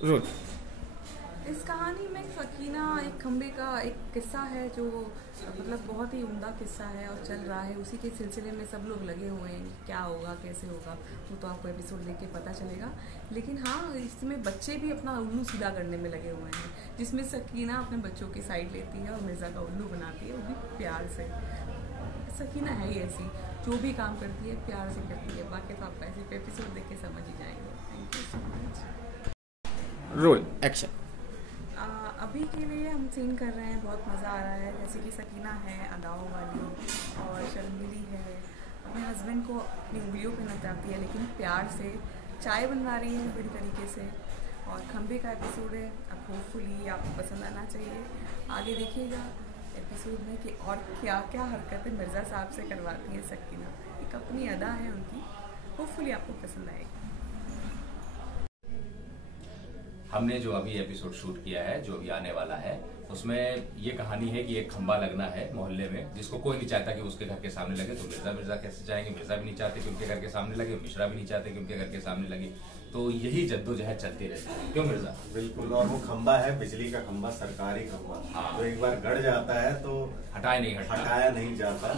Role. इस कहानी में सकीना एक खंबे का एक किस्सा है जो मतलब बहुत ही उम्दा किस्सा है और चल रहा है। उसी के सिलसिले में सब लोग लगे हुए हैं, क्या होगा कैसे होगा वो तो आपको एपिसोड देख के पता चलेगा। लेकिन हाँ, इसमें बच्चे भी अपना उल्लू सीधा करने में लगे हुए हैं, जिसमें सकीना अपने बच्चों की साइड लेती है और मिर्ज़ा का उल्लू बनाती है, वो भी प्यार से। सकीना है ही ऐसी, जो भी काम करती है प्यार से करती है। बाकी तो आप ऐसे एपिसोड देख के समझ ही जाएंगे। Thank you so much. Roll action. अभी के लिए हम सीन कर रहे हैं, बहुत मज़ा आ रहा है। जैसे कि सकीना है अदाओं वाली और शर्मिली है, अपने हस्बैंड को अपनी उंगलियों पे नचाती है लेकिन प्यार से। चाय बनवा रही है बड़ी तरीके से। और खंबे का एपिसोड है, अब होपफुली आपको पसंद आना चाहिए। आगे देखिएगा एपिसोड में कि और क्या क्या हरकतें मिर्ज़ा साहब से करवाती है सकीना। एक अपनी अदा है उनकी, होपफुली आपको पसंद आएगी। हमने जो अभी एपिसोड शूट किया है, जो अभी आने वाला है, उसमें ये कहानी है कि एक खंबा लगना है मोहल्ले में, जिसको कोई नहीं चाहता कि उसके घर के सामने लगे। तो मिर्जा कैसे चाहेंगे? मिर्जा भी नहीं चाहते कि उनके घर के सामने लगे, मिश्रा भी नहीं चाहते कि उनके घर के सामने लगे। तो यही जद्दोजहद चलती रहती है। क्यों मिर्जा? बिल्कुल। और वो खंबा है बिजली का खंबा, सरकारी खंबा। हाँ। तो एक बार गड़ जाता है तो हटाया नहीं जाता।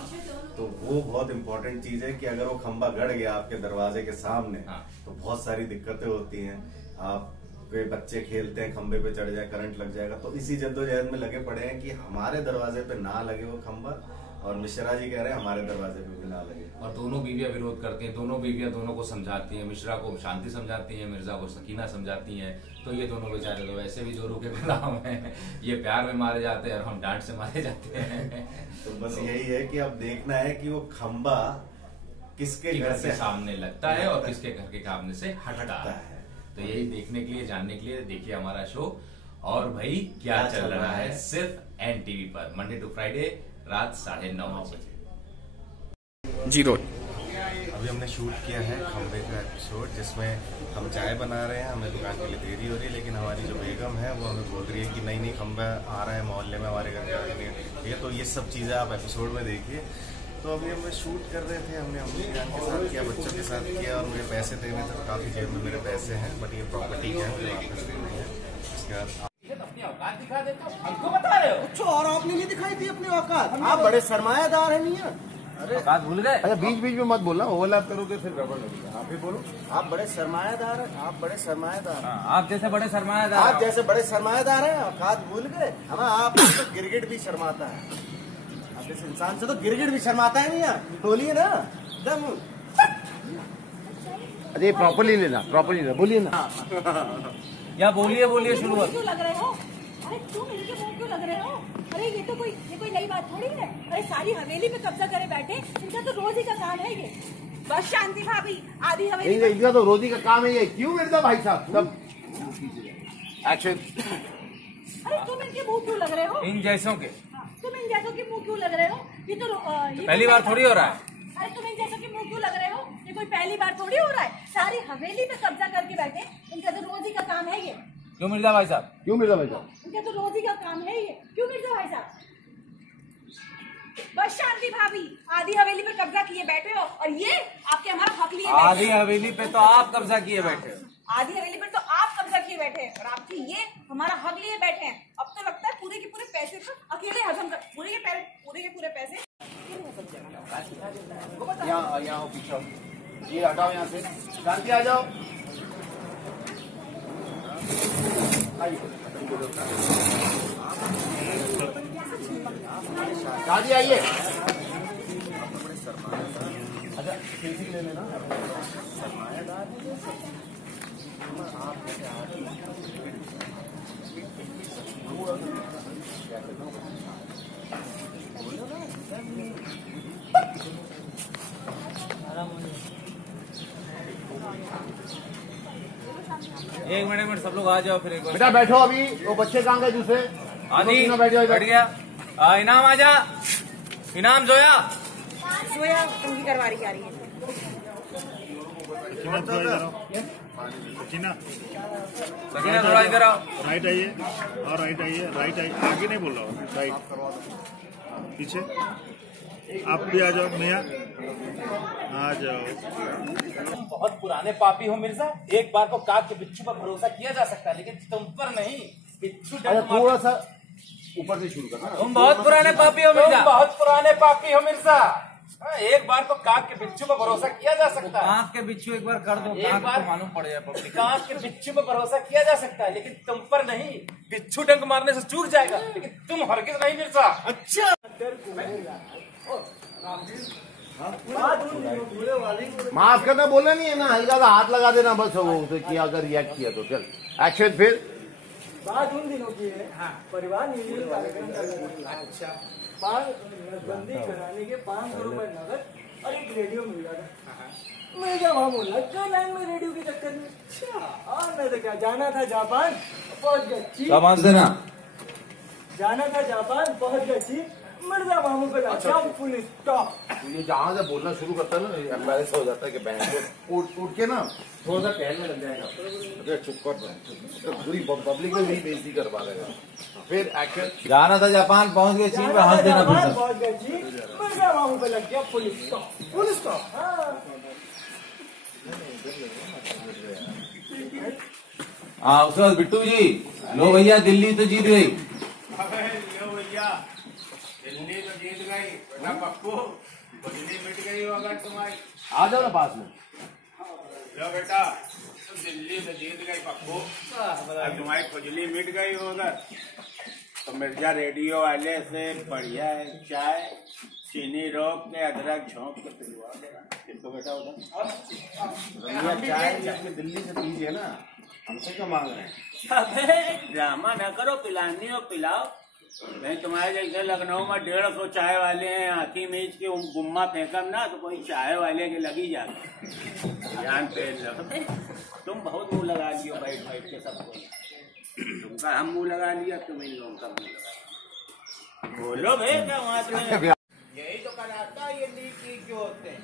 तो वो बहुत इंपॉर्टेंट चीज है कि अगर वो खंबा गड़ गया आपके दरवाजे के सामने, हाँ। तो बहुत सारी दिक्कतें होती हैं। आप वे बच्चे खेलते हैं, खंबे पे चढ़ जाए, करंट लग जाएगा। तो इसी जद्दोजहद में लगे पड़े हैं कि हमारे दरवाजे पे ना लगे वो खंबा, और मिश्रा जी कह रहे हैं हमारे दरवाजे पे भी ना लगे। और दोनों बीवियां विरोध करती हैं, दोनों बीवियां दोनों को समझाती हैं। मिश्रा को शांति समझाती हैं, मिर्जा को सकीना समझाती हैं। तो ये दोनों बेचारे तो वैसे भी जोरू के गुलाम हैं, ये प्यार में मारे जाते हैं और हम डांट से मारे जाते हैं। तो बस यही है कि अब देखना है कि वो खंबा किसके घर से सामने लगता है और किसके घर के सामने से हटता है। तो यही देखने के लिए, जानने के लिए देखिए हमारा शो। और भाई क्या चल रहा है सिर्फ NTV पर, मंडे टू फ्राइडे रात 9:30 बजे। जी रोल। अभी हमने शूट किया है खंबे का एपिसोड, जिसमें हम चाय बना रहे हैं। हमें दुकान के लिए देरी हो रही है, लेकिन हमारी जो बेगम है वो हमें बोल रही है कि नहीं खंबा आ रहा है मोहल्ले में, हमारे घर के आगे। ठीक है, तो ये सब चीज़ें आप एपिसोड में देखिए। तो अभी हम शूट कर रहे थे, हमने अम्मी जान के साथ किया, बच्चों के साथ किया, और मुझे पैसे देने थे। तो काफ़ी जेब में मेरे पैसे हैं, बट ये प्रॉपर्टी है, मुझे वापस देनी है। उसके बाद अपनी औकात दिखा देते हो, हमको बता रहे हो। अच्छा, और आपने नहीं दिखाई थी अपनी औकात? आप बड़े सरमायादार हैं मियां। अरे बात भूल गए? अच्छा, बीच बीच में मत बोलना, ओवरलैप करोगे फिर गड़बड़ लगेगा। आप फिर बोलो। आप बड़े सरमायादार हैं, आप बड़े सरमायादार हैं। आप जैसे बड़े सरमायादार, आप जैसे बड़े सरमायादार हैं, औकात भूल गए। हमें आप तो गिरगिट भी शर्माता है। आप इस इंसान से तो गिरगिट भी शर्माता है मियां। बोलिए ना दम। अरे प्रॉपरली लेना, बोलिए ना। या बोलिए शुरू क्यों लग रहे हो? अरे क्यों मिलके मुंह क्यों लग रहे हो? अरे ये कोई नई बात थोड़ी है। अरे सारी हवेली पे कब्जा करे बैठे, इनका तो रोज ही का काम है ये। बस शांति भाभी, आधी हवेली इनका तो रोजी का काम है ये। क्यों मिर्जा भाई साहब? सब एक्शन। अरे तुम इनके मुंह क्यों लग रहे हो? इन जैसों के। तुम इन जैसों के मुंह क्यों लग रहे हो? ये तो पहली बार थोड़ी हो रहा है। अरे तुम इन जैसों के मुंह क्यों लग रहे हो? ये कोई पहली बार थोड़ी हो रहा है। सारी हवेली पे कब्जा करके बैठे, इनका तो रोज ही का काम है ये। क्यों मिर्जा भाई साहब? इनका तो रोज ही का काम है ये। क्यों मिर्जा भाई साहब? बस शांति भाभी, आधी हवेली पे कब्जा किए बैठे हो और ये आपके हमारा हक लिए बैठे। आधी हवेली पे तो आप कब्जा किए बैठे हो। आधी हवेली पर तो आप कब्जा किए बैठे हैं और आपके ये हमारा हक लिए बैठे हैं। अब तो लगता है पूरे के पूरे पैसे तो अकेले हजम कर, पूरे के पूरे पैसे। यहाँ पीछे ये हटाओ, यहाँ से शांति आ जाओ। शादी आइए। अच्छा कैसी ले लेना सरमायादार एक मिनट सब लोग आ जाओ फिर एक बार। बेटा बैठो, अभी वो बच्चे कहाँ गए दूसरे? आदि बैठ गया। इनाम आजा, इनाम जोया उनकी करवारी जा रही है। सकीना थोड़ा इधर आओ। राइट आइए, और राइट आइए, आगे नहीं बोल रहा हूँ, राइट पीछे आप भी आ जाओ मियाँ, आ जाओ। तुम बहुत पुराने पापी हो मिर्जा। एक बार को काग के बिच्छू पर भरोसा किया जा सकता है, लेकिन तुम पर नहीं। बिच्छू थोड़ा सा ऊपर से शुरू करना। तुम बहुत पुराने पापी हो तुम मिर्जा। बहुत पुराने पापी हो मिर्जा। एक बार को काग के बिच्छू पर भरोसा किया जा सकता है। काग के बिच्छू एक बार कर दो, एक बार तो मालूम पड़ जाए पब्लिक। काग के बिच्छू पर भरोसा किया जा सकता है, लेकिन तुम पर नहीं। बिच्छू डंक मारने से चूक जाएगा, लेकिन तुम हरगिज नहीं मिर्जा। अच्छा माफ करना बोला नहीं है ना, हल्का सा हाथ लगा देना बस। वो उसे किया, अगर रिएक्ट किया तो चल एक्शन। फिर बात उन दिनों की है, परिवार नियोजन कार्यक्रम कर रहा है। अच्छा, नसबंदी कराने के 500 रुपए नगद और एक रेडियो मिल जाता। मैं क्या वहाँ बोला क्या लाइन में रेडियो के चक्कर में। अच्छा, और मैं तो क्या जाना था जापान, पहुंच गई। समझ देना, जाना था जापान, पहुंच गई। मिर्जा मामू पे अच्छा फुल स्टॉप। ये जहाँ से बोलना शुरू करता है ना, एम्बैरेस हो जाता है कि बहन उठ के ना थोड़ा सा टहलने लग जाएगा। अरे चुप कर, पूरी पब्लिक में मेरी बेइज्जती करवा देगा। फिर एक्शन। जाना था जापान, पहुंच गए चीन पे, हंस देना फिर से। पहुंच गई। मिर्जा मामू पे लग गया फुल स्टॉप। Full stop. हाँ, उसके बाद बिट्टू जी, लो भैया दिल्ली तो जीत गई। लो भैया, दिल्ली तो जीत गई बेटा पप्पू। दिल्ली मिट गई हो अगर तुम्हारी। आ जाओ ना पास में। लो बेटा, तो दिल्ली तो जीत गई पप्पू। अब तुम्हारी खुजली मिट गई हो अगर तो मिर्जा रेडियो वाले से बढ़िया है चाय चीनी रोक के अदरक झोंक के पिलवा देना। तो बेटा उधर चाय जाके दिल्ली से पीजिए ना, हमसे क्या मांग रहे हैं। अबे ड्रामा न करो, पिलानी हो पिलाओ। नहीं तुम्हारे जैसे लखनऊ में 150 चाय वाले हैं, हाथी मीच के गुम्मा फेंकम ना तो कोई चाय वाले के लगी जाते ध्यान पे। तुम बहुत मुंह लगा लियो बैठ बैठ के सबको। तुमका हम मुंह लगा लिया, तुम इन लोगों का मुंह लगा। बोलो भाई क्या वहां यही तो कराता ये लीक क्यों होते हैं।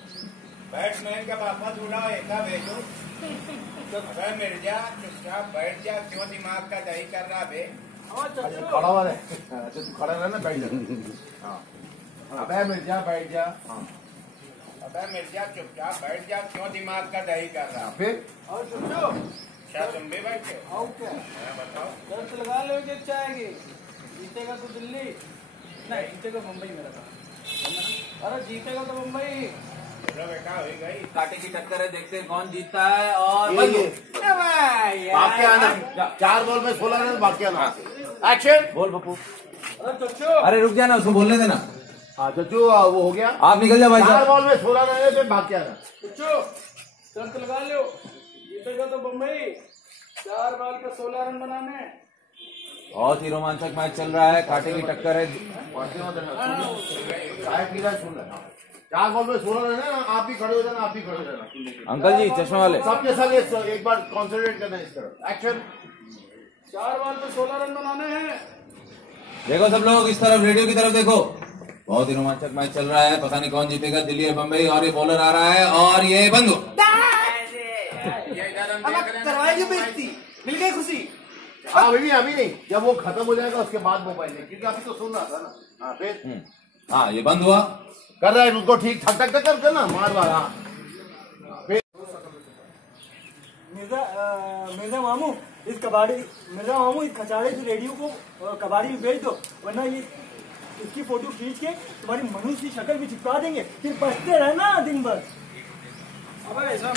बैट्समैन का वापस उड़ाओ, ऐसा भेजो। अबे मिर्जा चुपचाप बैठ जा, क्यों दिमाग का दही कर रहा बे। खड़ा हुआ रहे, तू खड़ा रहना, बैठ जा। अबे मिर्जा बैठ जा। अबे मिर्जा चुपचाप बैठ जा, क्यों दिमाग का दही कर रहा। फिर और सुनो, क्या तुम भी बैठे आओ क्या बताओ। दर्द लगा लोगे चाय की। जीतेगा तो दिल्ली, नहीं जीतेगा मुंबई मेरा था। अरे जीतेगा तो मुंबई। चलो बेटा हो गई। कांटे की टक्कर है, देखते हैं कौन जीतता है। और बाकी आना, 4 बॉल में 16 रन, बाकी आना। एक्शन। बोल पप्पू। अरे रुक जाना, उसको बोलने देना। हाँ चच्चू वो हो गया, आप निकल जाओ भाई 4 साहब। बॉल में 16 रन है, फिर बाकी आना। दर्द लगा लो, जीतेगा तो मुंबई। 4 बॉल पे 16 रन बनाने। बहुत ही रोमांचक मैच चल रहा है, कांटे की टक्कर है। चाय पी रहा है, सुन रहा है। 4 बॉल में 16 रन है ना, आप भी खड़े हो जाना, आप भी खड़े हो जाना। अंकल जी चश्मे वाले, सबके साथ एक बार कॉन्सेंट्रेट करना इस तरफ। एक्शन। 4 बॉल पे 16 रन बनाने हैं। देखो सब लोग इस तरफ, रेडियो की तरफ देखो। बहुत ही रोमांचक मैच चल रहा है, पता नहीं कौन जीतेगा, दिल्ली और बम्बई। और ये बॉलर आ रहा है और ये बंद हो। करवाएगी बेइज्जती, मिल गई खुशी। हाँ अभी नहीं, जब वो खत्म हो जाएगा उसके बाद मोबाइल में, क्योंकि अभी तो सुन रहा था ना। हाँ फिर हाँ ये बंद हुआ। कर रहा है उसको ठीक, ठक ठक ठक करना, मार मार। हाँ मिर्जा मामू इस खचाड़े से रेडियो को कबाड़ी में बेच दो, वरना ये इसकी फोटो खींच के तुम्हारी मनुष्य की शक्ल भी चिपका देंगे, फिर बचते रहना दिन भर। अब ऐसा